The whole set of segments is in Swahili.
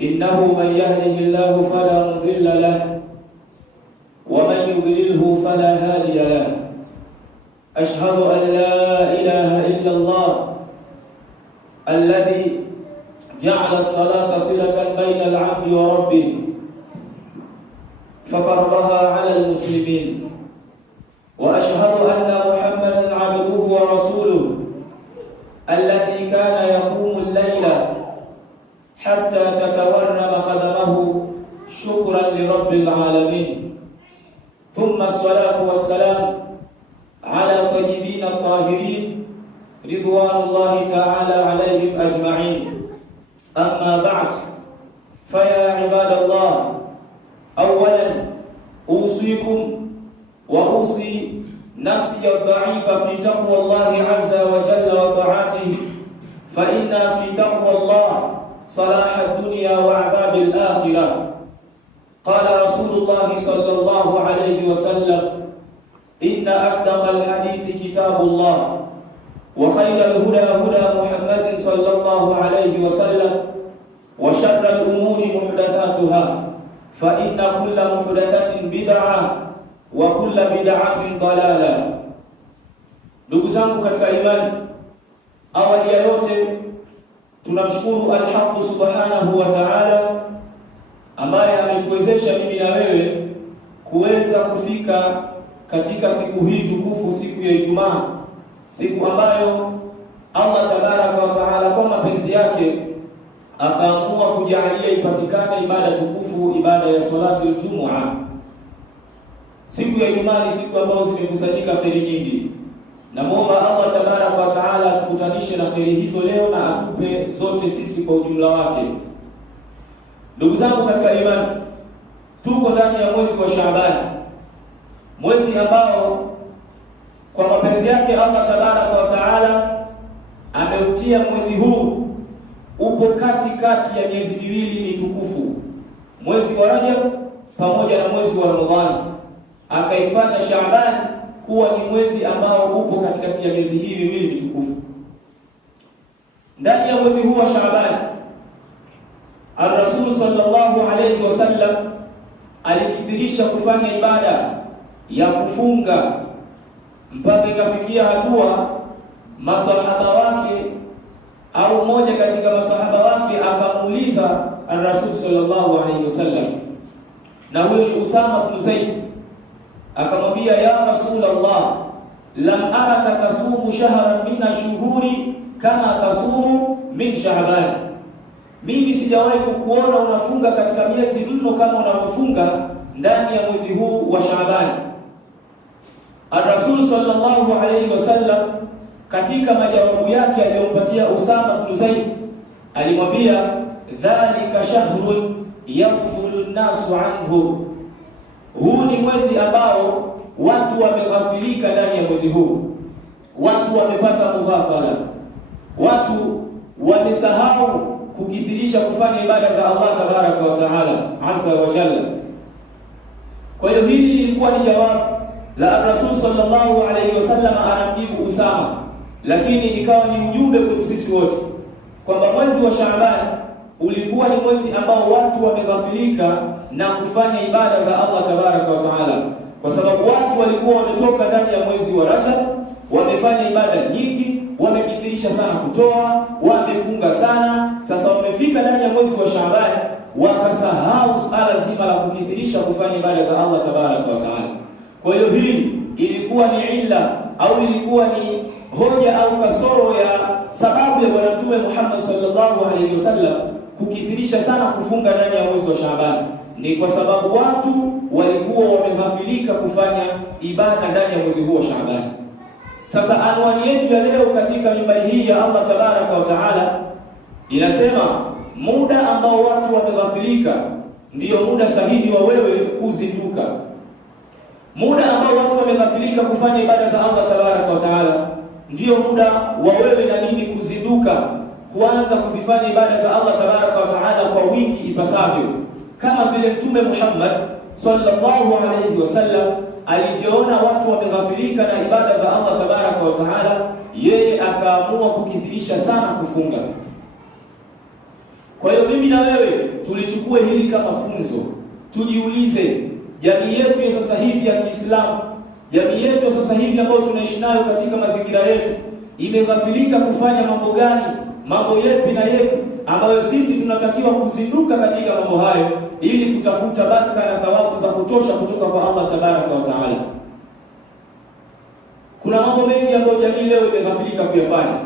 إنه من يهده الله فلا مضل له ومن يضلله فلا هادي له. أشهد أن لا إله إلا الله الذي جعل الصلاة صلة بين العبد وربه ففرضها على المسلمين. وأشهد أن محمدا عبده ورسوله الذي كان يقوم الليل حتى تتورم قدمه شكرا لرب العالمين. ثم الصلاة والسلام على طيبين الطاهرين رضوان الله تعالى عليهم أجمعين. أما بعد، فيا عباد الله، أولا أوصيكم وأوصي نفسي الضعيفة في تقوى الله عز وجل وطاعته، فإن في تقوى الله صلاح الدنيا وعذاب الآخرة. قال رسول الله صلى الله عليه وسلم: إن أصدق الحديث كتاب الله، وخير الهدى هدى محمد صلى الله عليه وسلم، وشر الأمور محدثاتها، فإن كل محدثة بدعة وكل بدعة ضلالة. Ndugu zangu katika imani, awali ya yote tunamshukuru Al-Haq subhanahu wa ta'ala ambaye ametuwezesha mimi na wewe kuweza kufika katika siku hii tukufu, siku ya Ijumaa, siku ambayo Allah tabaraka wa taala kwa mapenzi yake akaamua kujalia ipatikane ibada tukufu, ibada ya salatu al-Jumu'ah. Siku ya Ijumaa ni siku ambayo zimekusanyika kheri nyingi. Namuomba Allah tabaraka wa taala atukutanishe na kheri hizo leo na atupe zote sisi kwa ujumla wake. Ndugu zangu katika imani, tuko ndani ya mwezi wa Shaaban, mwezi ambao kwa mapenzi yake Allah tabaraka wa taala ameutia mwezi huu upo katikati ya miezi miwili mitukufu, mwezi wa Rajab pamoja na mwezi wa Ramadhani. Akaifanya Shaaban kuwa ni mwezi ambao upo katikati ya miezi hii miwili mitukufu. Ndani ya mwezi huu wa Shaaban, Ar-Rasul sallallahu alayhi wasallam alikithirisha kufanya ibada ya kufunga mpaka ikafikia hatua masahaba wake au mmoja katika masahaba wake akamuuliza Ar-Rasul sallallahu alayhi wasallam, na huyo ni Usama ibn Zaid, akamwambia: ya Rasulullah, lam araka tasumu shahran min ash-shuhuri kama tasumu min Sha'ban, mimi sijawahi kukuona unafunga katika miezi mno kama unavyofunga ndani ya mwezi huu wa Sha'ban. Ar-Rasul sallallahu alayhi wasallam katika majawabu yake aliyompatia Usama ibn Zaid alimwambia: dhalika shahrun yaghfulu an-nasu anhu, huu ni mwezi ambao watu wameghafilika ndani ya mwezi huu, watu wamepata mughafala, watu wamesahau kukithirisha kufanya ibada za Allah tabaraka wa taala azza wa jalla. Kwa hiyo hili lilikuwa ni jawabu la Rasul sallallahu alayhi wasallam anamjibu Usama, lakini ikawa ni ujumbe kwetu sisi wote kwamba mwezi wa Shaaban ulikuwa ni mwezi ambao watu wameghafilika na kufanya ibada za Allah tabaraka wa taala, kwa sababu watu walikuwa wametoka ndani ya mwezi wa Rajab, wamefanya ibada nyingi, wamekithirisha sana kutoa, wamefunga sana. Sasa wamefika ndani ya mwezi wa Shaaban wakasahau suala zima la kukithirisha kufanya ibada za Allah tabaraka wa taala. Kwa hiyo hii ilikuwa ni illa au ilikuwa ni hoja au kasoro ya sababu ya Bwana Mtume Muhammad sallallahu alaihi wasallam kukithirisha sana kufunga ndani ya mwezi wa Shaaban, ni kwa sababu watu walikuwa wameghafilika kufanya ibada ndani ya mwezi huu wa Shaaban. Sasa anwani yetu ya leo katika mimbari hii ya Allah tabaraka wa taala inasema muda ambao watu wameghafilika ndiyo muda sahihi wa wewe kuzinduka. Muda ambao watu wameghafilika kufanya ibada za Allah tabaraka wa taala ndiyo muda wa wewe na mimi kuzinduka, kuanza kuzifanya ibada za Allah tabaraka wa taala kwa wingi ipasavyo, kama vile Mtume Muhammad sallallahu alayhi wasallam alivyoona watu wameghafilika na ibada za Allah tabaraka wa taala, yeye akaamua kukithirisha sana kufunga. Kwa hiyo mimi na wewe tulichukue hili kama funzo, tujiulize jamii yetu ya sasa hivi ya Kiislamu, jamii yetu ya sasa hivi ambayo tunaishi nayo katika mazingira yetu, imeghafilika kufanya mambo gani, mambo yepi na yepi ambayo sisi tunatakiwa kuzinduka katika mambo hayo ili kutafuta baraka na thawabu za kutosha kutoka kwa Allah tabaraka wa taala. Kuna mambo mengi ambayo jamii leo imeghafilika kuyafanya.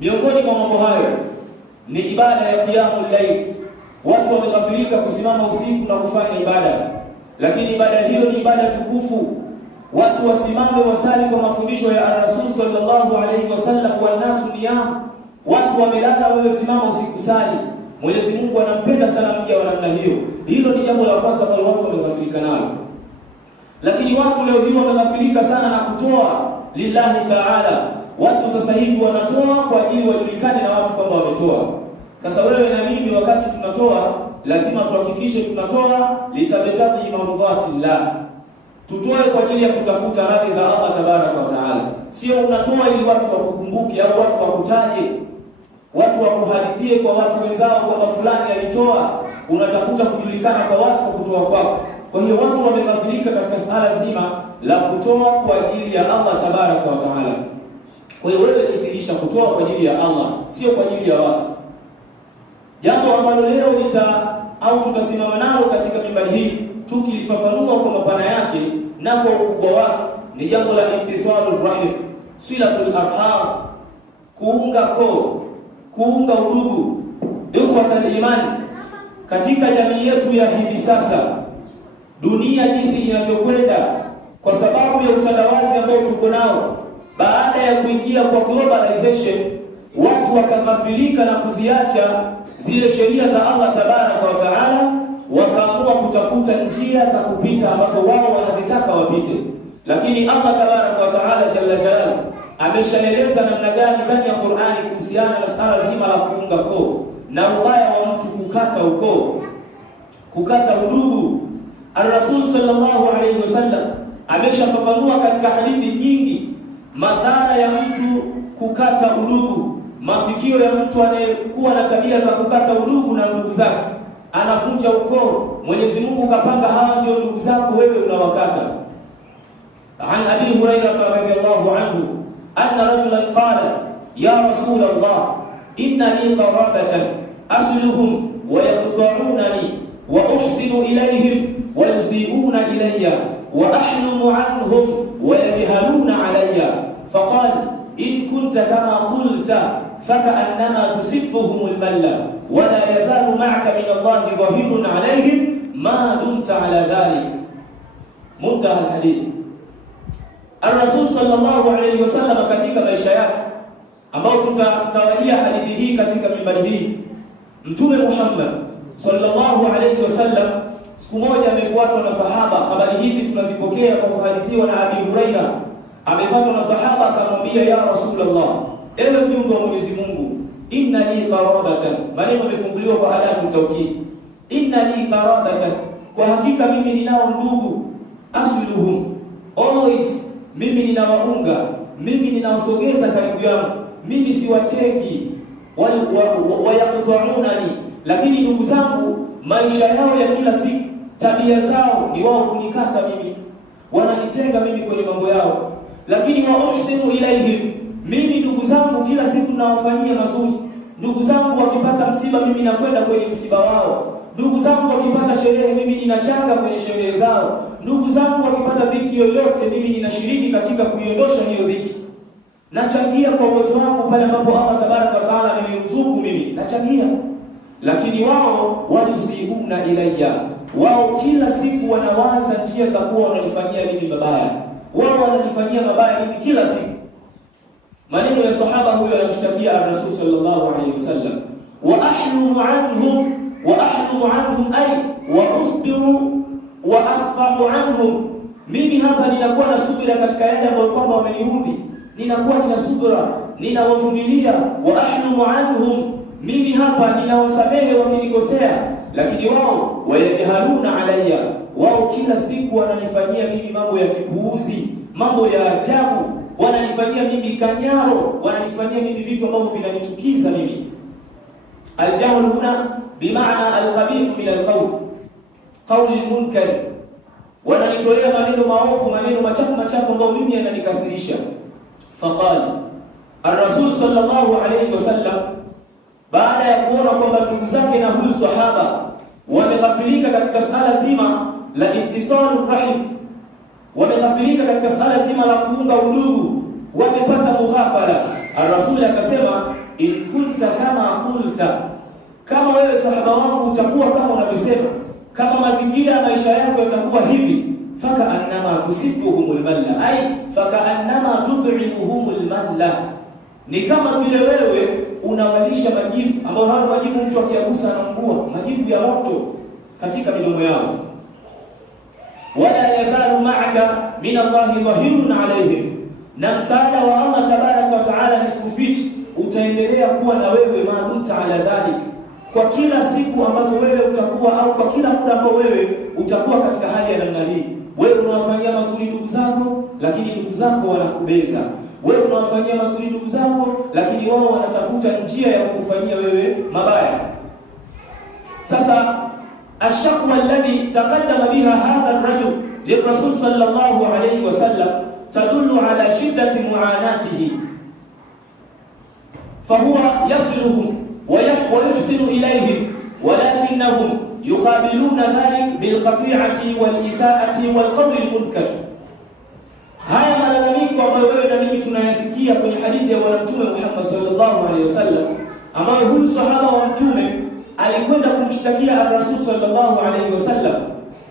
Miongoni mwa mambo hayo ni ibada ya qiyamul layl. Watu wameghafilika kusimama usiku na kufanya ibada, lakini ibada hiyo ni ibada tukufu. Watu wasimame wasali kwa mafundisho ya Rasul sallallahu alayhi wasallam, wa nasu niyam. Watu wamelala, wewe simama usiku sali. Mwenyezi Mungu anampenda sana mja wa namna hiyo. Hilo ni jambo la kwanza ambalo watu wameghafilika nalo. Lakini watu leo hii wameghafilika sana na kutoa lillahi ta'ala. Watu sasa hivi wanatoa kwa ajili wajulikane na watu kwamba wametoa. Sasa wewe na mimi wakati tunatoa lazima tuhakikishe tunatoa litabtaghi mardhatillah. Tutoe kwa ajili ya kutafuta radhi za Allah tabaraka wa taala. Sio unatoa ili watu wakukumbuke au watu wakutaje, watu wakuhadithie kwa watu wenzao kwamba fulani alitoa. Unatafuta kujulikana kwa watu kwa kutoa kwako. Kwa hiyo watu wameghafilika katika sala zima la kutoa kwa ajili ya Allah tabaraka wa taala. Kwa hiyo wewe kidhirisha kutoa kwa ajili ya Allah, sio kwa ajili ya watu. Jambo ambalo leo tutasimama nalo katika mimbari hii tukilifafanua kwa mapana yake na kwa ukubwa wake ni jambo la ittisalur rahim, silatul arham, kuunga koo, kuunga udugu. Ikhwatal imani, katika jamii yetu ya hivi sasa, dunia jinsi inavyokwenda kwa sababu ya utandawazi ambao tuko nao, baada ya kuingia kwa globalization, watu wakaghafilika na kuziacha zile sheria za Allah tabaraka wa taala, wakaamua kutafuta njia za kupita ambazo wao wanazitaka wapite. Lakini Allah tabaraka wa taala jalla jalaluhu ameshaeleza namna gani ndani ya Qur'ani kuhusiana na sala zima la kuunga koo na ubaya wa mtu kukata ukoo, kukata udugu. Ar-Rasul sallallahu alayhi wasallam ameshafafanua katika hadithi nyingi madhara ya mtu kukata udugu, mafikio ya mtu anayekuwa na tabia za kukata udugu na ndugu zake, anavunja ukoo. Mwenyezi Mungu kapanga hawa ndio ndugu zako, wewe unawakata. An Abi Hurairah radhiyallahu anhu anna rajulan qala ya Rasul Allah inna li qarabatan asluhum wa yaqta'unani wa uhsinu ilayhim wa yusi'una ilayya wa ahlumu anhum wa yajhaluna alayya faqala in kunta kama qulta فكأنما تسفهم الملة ولا يزال معك من الله ظهير عليهم ما دمت على ذلك. منتهى الحديث. الرسول صلى الله عليه وسلم katika maisha yake ambao tutawalia hadithi hii katika mimbari hii, Mtume Muhammad sallallahu alayhi wasallam siku moja amefuatwa na sahaba. Habari hizi tunazipokea kwa kuhadithiwa na Abi Hurairah. Amefuatwa na sahaba akamwambia, ya Rasulullah, ewe mjumbe wa Mwenyezi Mungu, inna li qarabatan. Maneno yamefunguliwa kwa adatu tawkid. Inna li qarabatan, kwa hakika mimi ninao ndugu. Asluhum, always mimi ninawaunga, mimi ninawasogeza karibu yangu, mimi siwatengi. Wayaqta'unani, lakini ndugu zangu maisha yao ya kila siku, tabia zao ni wao kunikata mimi, wananitenga mimi kwenye mambo yao. Lakini wa uhsinu ilaihim, mimi ndugu zangu kila siku ninawafanyia mazuri. Ndugu zangu wakipata msiba, mimi nakwenda kwenye msiba wao. Ndugu zangu wakipata sherehe, mimi ninachanga kwenye sherehe zao. Ndugu zangu wakipata dhiki yoyote, mimi ninashiriki katika kuiondosha hiyo dhiki. Nachangia kwa uwezo wangu pale ambapo Allah tabaraka wa taala ameniruzuku mimi, nachangia. Lakini wao walusiuna ilayya, wao kila siku wanawaza njia za kuwa wananifanyia mimi mabaya. Wao wananifanyia mabaya mimi kila siku. Maneno ya sahaba huyo anamshtakia Rasul sallallahu alayhi wasallam. Wa ahlumu anhum ay wa usbiru wa asfahu anhum, mimi hapa ninakuwa na subira katika yale ambayo kwamba wameniudhi, ninakuwa nina subira, ninawavumilia. Wa ahlumu anhum, mimi hapa ninawasamehe wakinikosea. Lakini wao wayajhaluna alayya, wao kila siku wananifanyia mimi mambo ya kipuuzi, mambo ya ajabu, wananifanyia mimi kanyaro, wananifanyia mimi vitu ambavyo vinanichukiza mimi. Aljahl huna bimaana alqabih min alqawl, qawl almunkar, wananitolea maneno maovu, maneno machafu ambayo mimi yananikasirisha. Faqala ar-rasul sallallahu alayhi wasallam, baada ya kuona kwamba ndugu zake na huyu sahaba wameghafilika katika sala zima la ittisalur rahim, wameghafilika katika sala zima la kuunga udugu, wamepata mughafala. Ar-rasul akasema, in kunta kama qulta, kama wewe sahaba wangu utakuwa kama unavyosema, kama mazingira ya maisha yako yatakuwa hivi, faka annama tusifuhumul malla, ay faka annama tut'imuhumul malla, ni kama vile wewe unawalisha majivu, ambao hayo majivu mtu akiagusa anaungua, majivu ya moto katika midomo yao. Wala yazalu ma'aka min Allahi dhahirun alayhim, na msaada wa Allah tabaraka wa taala ni sikufichi, utaendelea kuwa na wewe maadumta ala dhalik, kwa kila siku ambazo wewe utakuwa, au kwa kila muda ambao wewe utakuwa katika hali ya namna hii. Wewe unawafanyia mazuri ndugu zako, lakini ndugu zako wanakubeza. Wewe unawafanyia mazuri ndugu zako, lakini wao wanatafuta njia ya kukufanyia wewe mabaya. Sasa ashaqwa alladhi taqaddama biha hadha ar-rajul lirrasul sallallahu alayhi wasallam tadullu ala shiddati mu'anatihi, fahuwa yasiluhum wa yuhsinu ilayhim, walakinnahum yuqabiluna dhalik bilqati'ati wal-isaa'ati wal-qawli al-munkar. Haya malalamiko ambayo wewe na mimi tunayasikia kwenye hadithi ya Bwana Mtume Muhammad sallallahu alaihi wasallam, ambayo huyu sahaba wa Mtume alikwenda kumshtakia ar-Rasul sallallahu alaihi wasallam,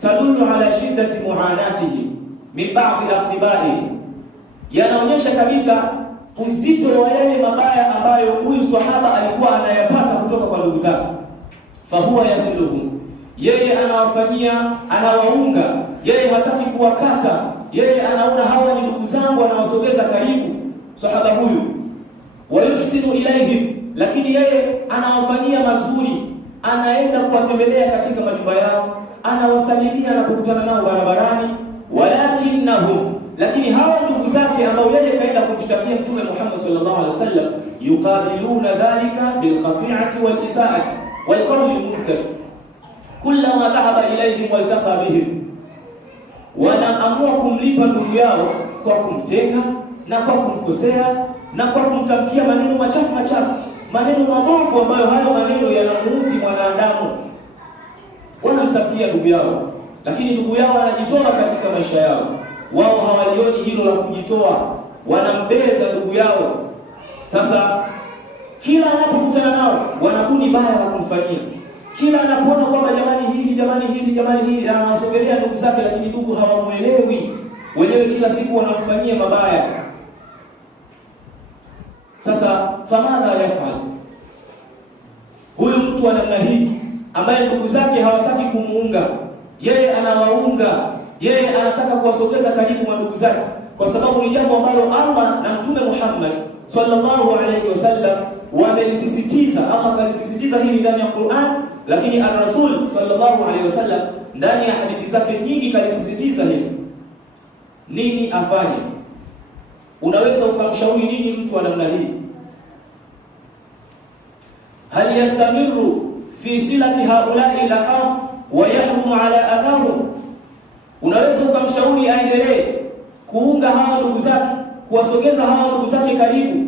tadullu ala shiddati mu'anatihi min ba'd aqribaihi, yanaonyesha kabisa uzito wa yale mabaya ambayo huyu sahaba alikuwa anayapata kutoka kwa ndugu zake. Fahuwa yasiluhum, yeye anawafanyia, anawaunga, yeye hataki kuwakata, yeye anaona hawa ni ndugu zangu, anawasogeza karibu sahaba huyu. Wa yuhsinu ilaihim, lakini yeye anawafanyia mazuri, anaenda kuwatembelea katika majumba yao, anawasalimia na kukutana nao barabarani. Walakinnahum, lakini hawa ndugu zake ambao yeye kaenda kumshtakia Mtume Muhammad sallallahu alaihi wasallam, yuqabiluna dhalika bilqati'ati wal isaa'ati wal qawli munkar, kullama dhahaba ilaihim waltaqa bihim, wanaamua kumlipa ndugu yao kwa kumtenga na kwa kumkosea na kwa kumtamkia maneno machafu, maneno mabovu ambayo hayo maneno yanamuudhi mwanadamu. Wanamtamkia ndugu yao, lakini ndugu yao anajitoa katika maisha yao, wao hawalioni hilo la kujitoa, wanambeza ndugu yao. Sasa kila anapokutana nao wanabuni baya la kumfanyia, kila anapoona kwamba jamani hili anawasogelea ndugu zake, lakini ndugu hawamuelewi, wenyewe kila siku wanamfanyia mabaya. Sasa famadha yafal, huyu mtu wa namna hii ambaye ndugu zake hawataki kumuunga, yeye anawaunga, yeye anataka kuwasogeza karibu na ndugu zake, kwa sababu ni jambo ambalo Allah na Mtume Muhammad sallallahu alayhi wasallam wamelisisitiza. Allah kalisisitiza hili ndani ya Qur'an, lakini ar-Rasul sallallahu alayhi wasallam ndani ya hadithi zake nyingi kalisisitiza hili. Nini afanye? Unaweza ukamshauri nini mtu wa namna hii? Hal yastamiru fi silati haula'i lahum wa yahrumu ala adahum, unaweza ukamshauri aendelee kuunga hawa ndugu zake, kuwasogeza hawa ndugu zake karibu,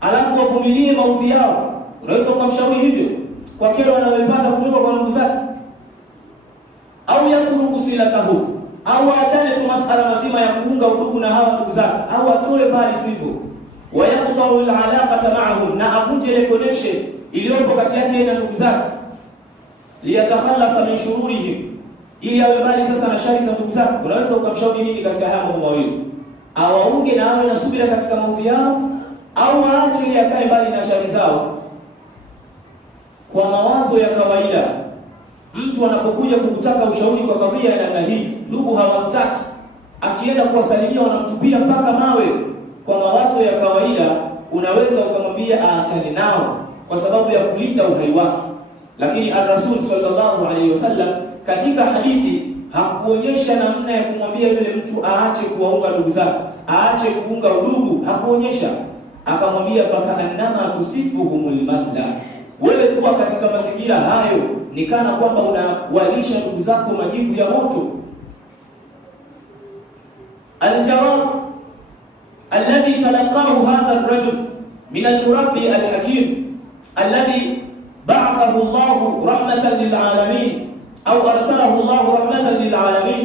alafu wavumilie maudhi yao? Unaweza ukamshauri hivyo kwa kero anayopata kutoka kwa ndugu zake? Au yatruku silatahu, au aachane tu masala mazima ya kuunga udugu na hawa ndugu zake, au atoe bali tu hivyo. Wa yaqta'u al-alaqata ma'ahum, na avunje ile connection iliyopo kati yake na ndugu zake, liyatakhallasa min shururihim, ili awe bali sasa na shari za ndugu zake. Unaweza ukamshauri nini katika haya mambo mawili? Awaunge na awe na subira katika maudhi yao, au aache ili akae mbali na shari zao? Kwa mawazo ya kawaida, mtu anapokuja kukutaka ushauri kwa kadhia ya namna hii, ndugu hawamtaki, akienda kuwasalimia wanamtupia mpaka mawe. Kwa mawazo ya kawaida unaweza ukamwambia aachane nao kwa sababu ya kulinda uhai wake, lakini ar-Rasul sallallahu alayhi wasallam katika hadithi hakuonyesha namna ya kumwambia yule mtu aache kuwaunga ndugu zake, aache kuunga udugu, hakuonyesha. Akamwambia faka annama tusifuhumul malla, Wewe kuwa katika mazingira hayo ni kana kwamba unawalisha ndugu zako majivu ya moto. Aljawab alladhi talaqahu hadha ar-rajul min al-murabbi al-hakim alladhi ba'athahu Allah rahmatan lil alamin aw arsalahu Allah rahmatan lil alamin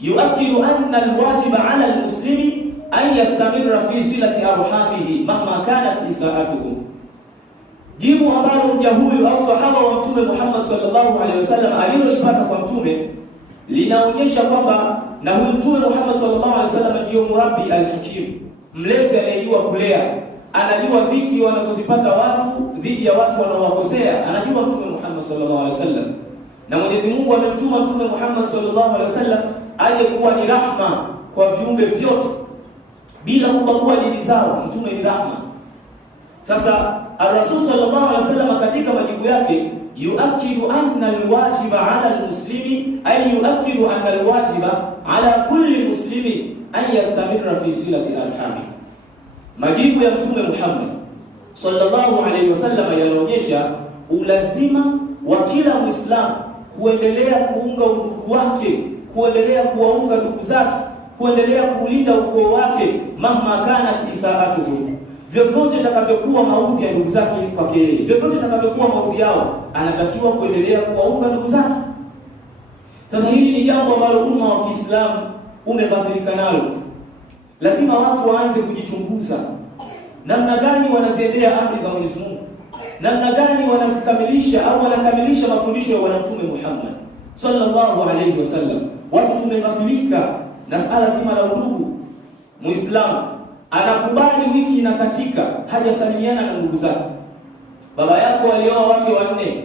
yu'akkidu anna al-wajib 'ala al-muslimi an yastamirra fi silati arhamihi mahma kanat isaa'atuhu. Jibu ambalo mja huyu au sahaba wa Mtume Muhammad sallallahu alaihi wasallam alilolipata kwa Mtume linaonyesha kwamba na huyu Mtume Muhammad sallallahu alaihi wasallam ndio murabbi al-hakim, mlezi anayejua kulea, anajua dhiki wanazozipata watu dhidi ya watu wanaowakosea, anajua Mtume Muhammad sallallahu alaihi wasallam. Na Mwenyezi Mungu amemtuma Mtume Muhammad sallallahu alaihi wasallam aliyekuwa ni rahma kwa viumbe vyote bila kubagua dini zao. Mtume ni rahma. Sasa Ar-Rasul sallallahu alaihi wasallam katika majibu yake yuakidu anna alwajiba ala almuslimi ay yuakidu anna alwajiba ala kulli muslimi an yastamirra fi silati arhami. Majibu ya Mtume Muhammad sallallahu alaihi wasallam yanaonyesha ulazima wa kila Muislamu kuendelea kuunga udugu wake, kuendelea kuwaunga ndugu zake, kuendelea kuulinda ukoo wake, mahma kanat isaatuhu, vyovyote takavyokuwa maudhi ya ndugu zake kwake yeye, vyovyote takavyokuwa maudhi yao, anatakiwa kuendelea kuwaunga ndugu zake. Sasa hili ni jambo ambalo umma wa Kiislamu umeghafilika nalo. Lazima watu waanze kujichunguza namna gani wanaziendea amri za Mwenyezi Mungu, namna gani wanazikamilisha au wanakamilisha mafundisho ya Bwana Mtume Muhammad sallallahu alaihi wasallam. Watu tumeghafilika na sala zima la udugu. Muislamu anakubali wiki inakatika hajasalimiana na ndugu zake. Baba yako alioa wake wanne,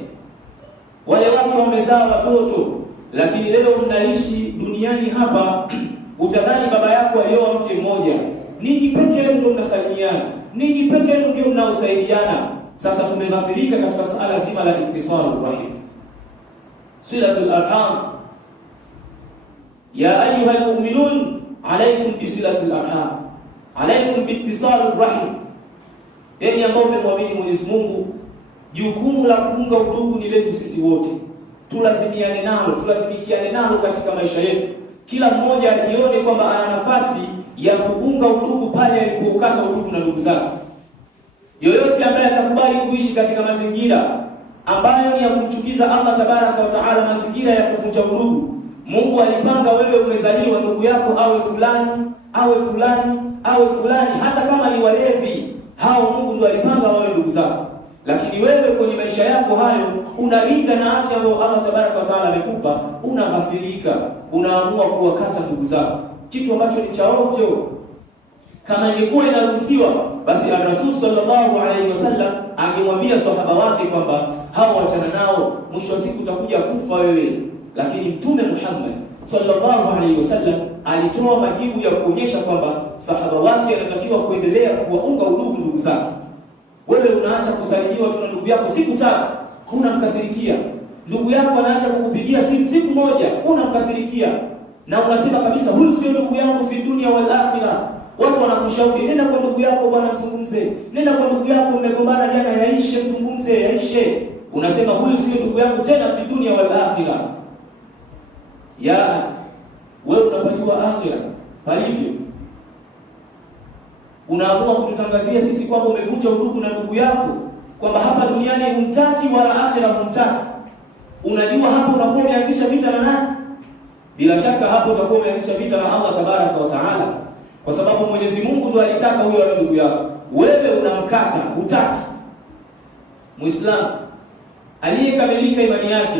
wale wake wamezaa watoto, lakini leo mnaishi duniani hapa utadhani baba yako alioa mke mmoja. Ninyi peke yenu ndio mnasalimiana, ninyi peke yenu ndio mnaosaidiana. Sasa tumeghafilika katika sala zima la ittisalur rahim, silatul arham. Ya ayuha almu'minun alaykum bisilatil arham, alaykum biittisalur rahim. Enyi ambao mmemwamini Mwenyezi Mungu, jukumu la kuunga udugu ni letu sisi wote. Tulazimiane nalo, tulazimikiane nalo katika maisha yetu. Kila mmoja ajione kwamba ana nafasi ya kuunga udugu pale alipokata udugu na ndugu zake. Yoyote ambaye atakubali kuishi katika mazingira ambayo ni ya kumchukiza Allah tabaraka wa taala, mazingira ya kuvunja udugu, Mungu alipanga wewe umezaliwa ndugu yako awe fulani, awe fulani, awe fulani, hata kama ni walevi, hao Mungu ndiye alipanga wawe ndugu zako. Lakini wewe kwenye maisha yako hayo unaringa na afya ambayo Allah tabaraka wa taala amekupa, unaghafilika, unaamua kuwakata ndugu zako, kitu ambacho ni cha ovyo. Kama ingekuwa inaruhusiwa, basi Ar-Rasul sallallahu alaihi wasallam angemwambia sahaba wake kwamba hao wachana nao, mwisho wa siku utakuja kufa wewe. Lakini Mtume Muhammad sallallahu alaihi wasallam alitoa majibu ya kuonyesha kwamba sahaba wake anatakiwa kuendelea kuwaunga udugu ndugu zake. Wewe unaacha kusalimiwa tu na ndugu yako siku tatu, unamkasirikia. Ndugu yako anaacha kukupigia simu siku moja, unamkasirikia. Na unasema kabisa huyu sio ndugu yangu fi dunia wal akhirah. Watu wanakushauri nenda kwa ndugu yako bwana mzungumze. Nenda kwa ndugu yako mmegombana jana, yaishe, mzungumze yaishe. Unasema huyu sio ndugu yangu tena fi dunia wal akhirah. Ya wewe unapajua akhirah palivyo, unaamua kututangazia sisi kwamba umevunja udugu na ndugu yako, kwamba hapa duniani humtaki wala akhirah humtaki. Unajua hapo unakuwa umeanzisha vita na nani? Bila shaka hapo utakuwa umeanzisha vita na Allah tabaraka wa taala, kwa sababu Mwenyezi Mungu ndiye alitaka huyo awe ndugu yako. Wewe unamkata, hutaki. Muislamu aliyekamilika imani yake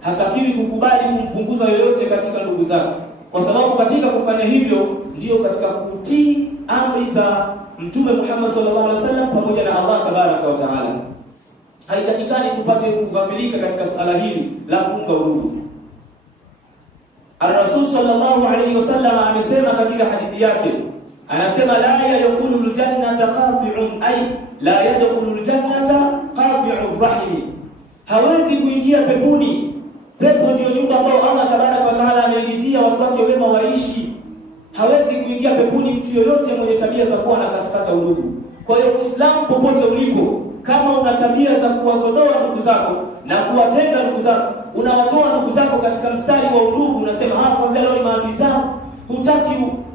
hatakiwi kukubali kumpunguza yoyote katika ndugu zake, kwa sababu katika kufanya hivyo ndio katika kutii amri za Mtume Muhammad sallallahu alaihi wasallam pamoja na Allah tabaraka wa taala. Haitakikani tupate kughafilika katika sala hili la kuunga udugu. Ar-Rasul sallallahu alaihi wasallam amesema katika hadithi yake, anasema la yadkhulul jannata qati'un, ay la yadkhulul jannata qati'ur rahimi, hawezi kuingia peponi. Pepo ndio nyumba ambayo Allah tabaraka wa taala ameridhia watu wake wema waishi. Hawezi kuingia peponi mtu yoyote mwenye tabia za kuwa na katikata udugu. Kwa hiyo Muislamu popote ulipo, kama una tabia za kuwazodoa ndugu zako na kuwatenga ndugu zako, unawatoa ndugu zako katika mstari wa udugu, unasema kwanza leo ni maadui zangu, hutaki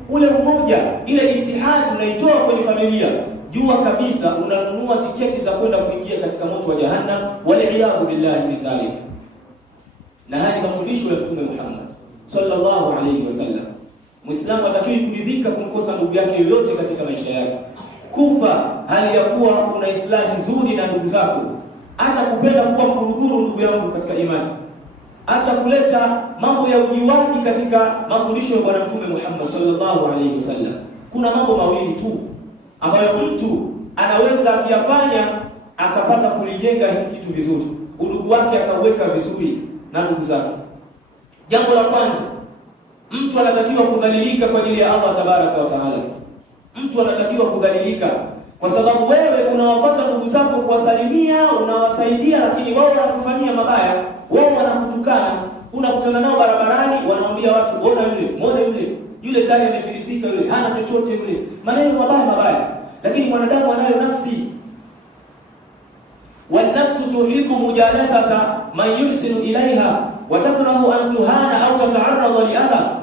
ule umoja, ile itihadi unaitoa kwenye familia, jua kabisa unanunua tiketi za kwenda kuingia katika moto wa jahannam, waliyadhu billahi min dhalik. Na haya ni mafundisho ya Mtume Muhammad sallallahu alayhi wasallam. Muislamu hatakiwi kuridhika kumkosa ndugu yake yoyote katika maisha yake, kufa hali ya kuwa una islahi nzuri na ndugu zako. Acha kupenda kuwa mguruguru ndugu yangu katika imani, acha kuleta mambo ya ujiwaji katika mafundisho ya Bwana Mtume Muhammad sallallahu alayhi wasallam. Kuna mambo mawili tu ambayo mtu anaweza akiyafanya akapata kulijenga hiki kitu vizuri, udugu wake akauweka vizuri na ndugu zake. Jambo la kwanza, mtu anatakiwa kudhalilika kwa ajili ya Allah tabaraka wa taala. Mtu anatakiwa kudhalilika kwa sababu wewe unawafuata ndugu zako kuwasalimia, unawasaidia, lakini wao wanakufanyia mabaya, wao wanakutukana. Unakutana nao barabarani, wanaambia watu, ona yule, muone yule tayari amefilisika, yule hana chochote, yule maneno mabaya. Lakini mwanadamu anayo nafsi, wal nafsu tuhibbu mujalasata man yuhsinu ilaiha wa takrahu an tuhana au tata'arrada li adha.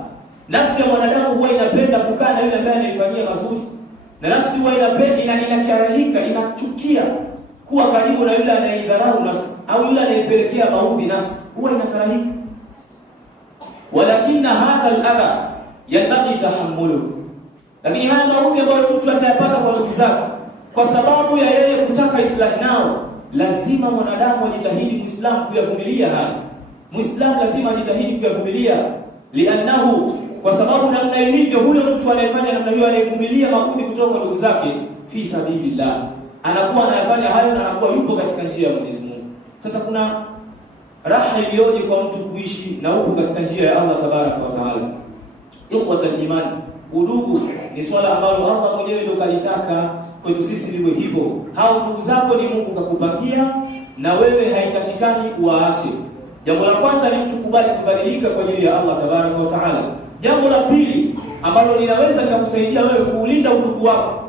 Nafsi ya mwanadamu huwa inapenda kukaa na yule ambaye anaifanyia mazuri, na nafsi huwa inakarahika, inachukia kuwa karibu na yule anayeidharau nafsi au yule anayepelekea maudhi nafsi, huwa inakarahika. Walakinna hadha al-adha yanbaghi tahammuluhu, lakini haya maudhi ambayo mtu atayapata kwa ndugu zake kwa sababu ya yeye kutaka islahi nao, lazima mwanadamu ajitahidi, Muislamu, kuyavumilia haya. Muislamu lazima ajitahidi kuyavumilia, liannahu, kwa sababu namna ilivyo, huyo mtu anayefanya namna hiyo, anayevumilia maudhi kutoka kwa ndugu zake, fi sabilillah, anakuwa anayafanya hayo na anakuwa yupo katika njia ya Mwenyezi Mungu. Sasa kuna raha iliyoje kwa mtu kuishi na upo katika njia ya Allah tabaraka wa taala. Ikhwatul iman, udugu ni swala ambalo Allah mwenyewe ndio kalitaka kwetu sisi liwe hivyo. Hao ndugu zako ni Mungu kakupangia, na wewe haitakikani uwaache. Jambo la kwanza ni mtu kubali kudhalilika kwa ajili ya Allah tabaraka wa taala. Jambo la pili ambalo linaweza kukusaidia wewe kuulinda udugu wako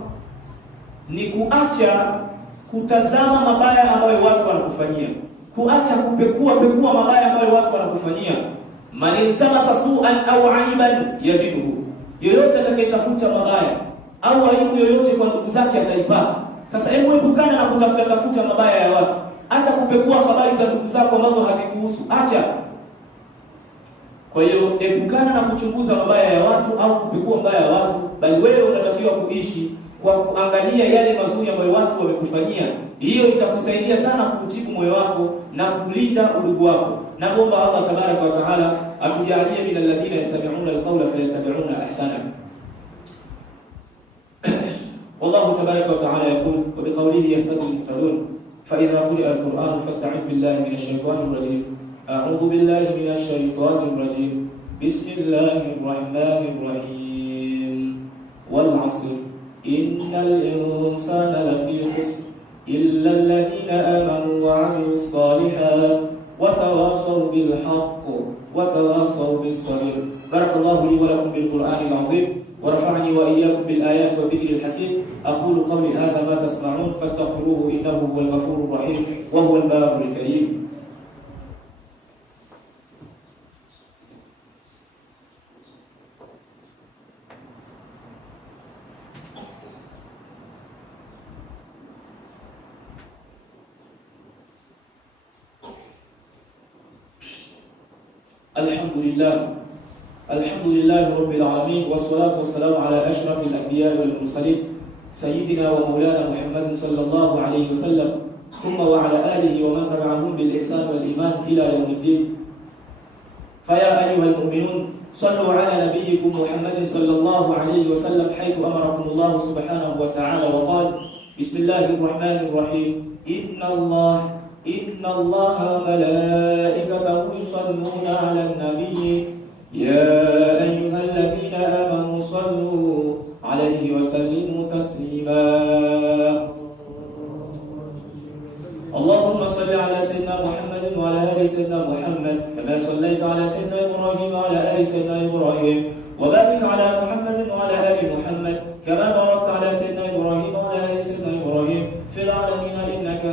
ni kuacha kutazama mabaya ambayo watu wanakufanyia, kuacha kupekua mabaya ambayo watu wanakufanyia. Man intamasa su'an au aiban yajiduhu, yoyote atakayetafuta mabaya au aibu yoyote kwa ndugu zake ataipata. Sasa hebu epukana na kutafuta mabaya ya watu, acha kupekua habari za ndugu zako ambazo hazikuhusu, acha. Kwa hiyo epukana na kuchunguza mabaya ya watu au kupekua mabaya ya watu, bali wewe unatakiwa kuishi kwa kuangalia yale mazuri ambayo watu wamekufanyia. Hiyo itakusaidia sana kutibu moyo wako na kulinda udugu wako. Naomba Allah tabaraka wa taala atujalie min alladhina yastami'una alqawla fayattabi'una ahsana. Wallahu tabaraka wa taala yaqul wa biqawlihi yahtadi al-muhtadun fa idha quri'a al-Qur'an fasta'idh billahi minash shaitanir rajim. A'udhu billahi minash shaitanir rajim. Bismillahir rahmanir rahim. Wal 'asr innal insana lafi khusr illa alladhina amanu wa 'amilus salihat wa tawasaw bil haqq wa tawasaw bis sabr. Barakallahu li wa lakum bil Qur'anil 'azim wa rafa'ani wa iyyakum bil ayati wa dhikril hakim. Aqulu qawli hadha ma tasma'un fastaghfiruhu innahu huwal ghafurur rahim wa huwal barrul karim. الحمد لله رب العالمين والصلاة والسلام على أشرف الأنبياء والمرسلين سيدنا ومولانا محمد صلى الله عليه وسلم ثم وعلى آله ومن تبعهم بالإحسان والإيمان إلى يوم الدين. فيا أيها المؤمنون صلوا على نبيكم محمد صلى الله عليه وسلم حيث أمركم الله سبحانه وتعالى وقال بسم الله الرحمن الرحيم إن الله ملائكته يصلون على النبي يا أيها الذين آمنوا صلوا عليه وسلموا تسليما. اللهم صل على سيدنا محمد وعلى آل سيدنا محمد كما صليت على سيدنا إبراهيم وعلى آل سيدنا إبراهيم وبارك على محمد وعلى آل محمد كما باركت على سيدنا إبراهيم وعلى آل سيدنا إبراهيم في العالمين إنك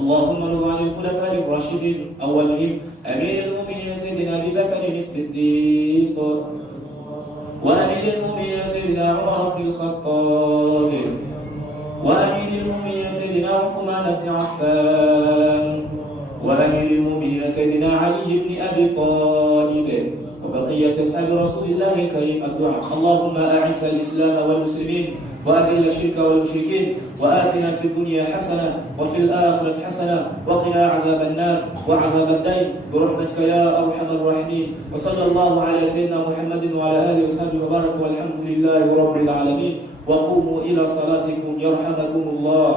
اللهم ارض عن الخلفاء الراشدين أولهم أمير المؤمنين سيدنا أبي بكر الصديق، وأمير المؤمنين سيدنا عمر بن الخطاب، وأمير المؤمنين سيدنا عثمان بن عفان، وأمير المؤمنين سيدنا علي بن أبي طالب، وبقية أصحاب رسول الله الكريم الدعاء. اللهم أعز الإسلام والمسلمين وأذل الشرك والمشركين، وآتنا في الدنيا حسنة وفي الآخرة حسنة وقنا عذاب النار وعذاب الدين برحمتك يا أرحم الراحمين. وصلى الله على سيدنا محمد وعلى آله وصحبه وبارك، والحمد لله رب العالمين. وقوموا إلى صلاتكم يرحمكم الله.